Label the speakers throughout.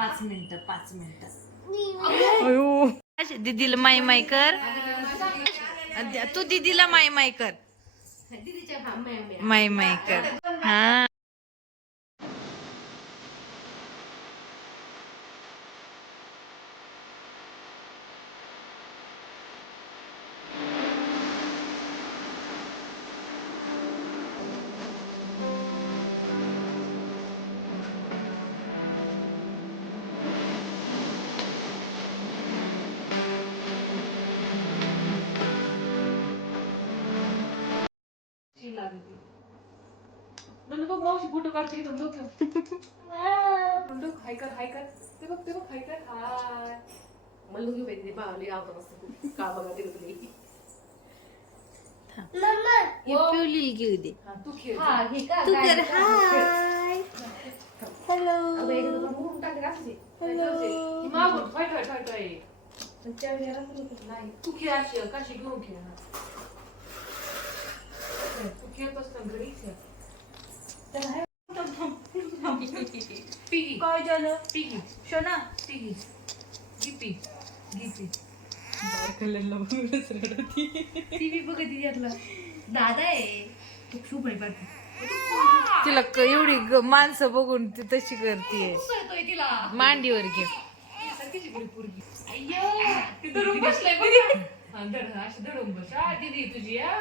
Speaker 1: पाच मिनिटं पाच मिनिटं.
Speaker 2: अयो. दीदीला माय माय कर. तू दीदीला माय माय कर. माय माय कर. हा.
Speaker 3: नंदू बघ मावशी फोटो काढते हाय कर हाय कर ते बघ ते बघ हाय कर हाय मला लुंगी पाहिजे आवडत असतं का बघा ते तुला
Speaker 2: पिवली घेऊ दे
Speaker 3: हा तू खेळ
Speaker 2: कर हाय हॅलो
Speaker 3: नाही तू खेळ काशी घेऊन खेळ तू खेळत असताना घरी खेळ पिगी
Speaker 2: काय झालं
Speaker 3: पिगी
Speaker 2: शोना
Speaker 3: पिगी गिपी गिपी
Speaker 1: टीव्ही बघत यातला दादा आहे खूप आहे
Speaker 2: तिला क- एवढी ग- माणसं बघून ती तशी करते
Speaker 1: करतोय. तिला
Speaker 2: मांडीवर घे.
Speaker 3: ती धरून बसलाय बघ. हा, धड अशी धरून बस. हा तुझी हा.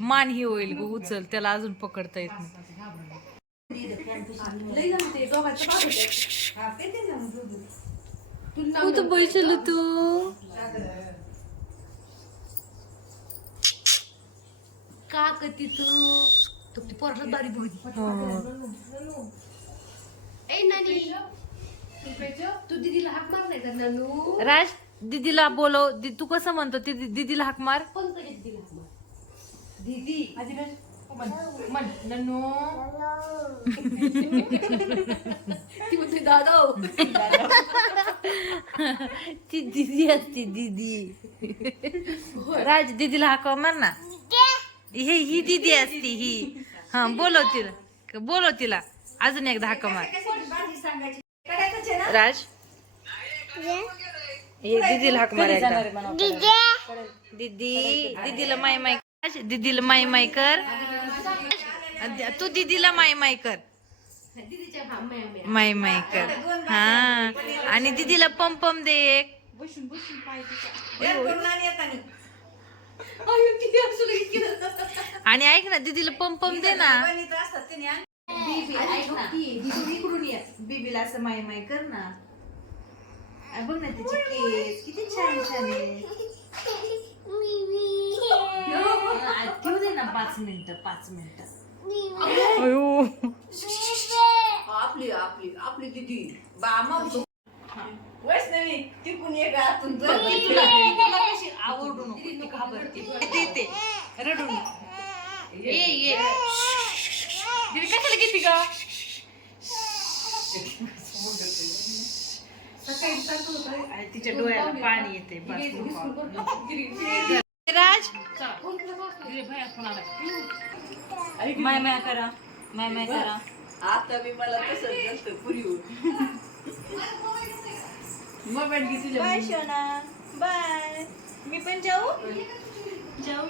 Speaker 2: मान ही होईल ग उचल त्याला अजून पकडता येत नाही. कुठं बैसल तू.
Speaker 1: का करते तू तू? ती पोराला बारी बघ
Speaker 2: हो.
Speaker 1: ए नानी. तू दीदीला हाक मार नाही का नानू.
Speaker 2: राज दीदीला बोलव. दी- तू कसं म्हणतो? ती दी- दीदीला हाक मार.
Speaker 1: कोण कधी दीदीला हाक मार?
Speaker 3: दीदी. आदिराज मन मन नन्नू.
Speaker 1: ती म्हणते दादा हो.
Speaker 2: ती दीदी असते दीदी. राज दीदीला हाक मार ना. ही ही दीदी असते ही. हा बोलव तिला. क- बोलव तिला. अजून एकदा हाक मार. राज? हे दीदीला हाक मार एकदा दीदी? दीदीला माय माय राज, दीदीला माय माय कर. तू दीदीला माय माय कर.
Speaker 1: दीदीच्या हा मॅ मॅ
Speaker 2: माय माय कर. हा. आणि दीदीला पम पम दे एक. आणि ऐक ना दीदीला पम पम दे ना.
Speaker 1: दीदी ऐक ना. दीदी इकडून ये
Speaker 2: बीबीला असं माय माय कर ना. आ, बघ ना तिचे केस किती छान छान आहे. दे ना पाच मिनिटं पाच मिनिटं.
Speaker 4: आपली आपली आपली दिदी. बा मावशी. वैष्णवी तिकून ये का आतून? जा.
Speaker 2: तुला तुला कशी आवडू नको ती घाबरते. येते येते रडू नको ये ये.
Speaker 3: दीदी कशाला घेते का
Speaker 2: आणि तिच्या डोळ्याला पाणी येते बस राज? माय माय करा माय माय करा.
Speaker 4: आता मी मला तसंच जास्त मोबाईल तुझ्या
Speaker 2: बाय शोना. बाय. मी पण जाऊ?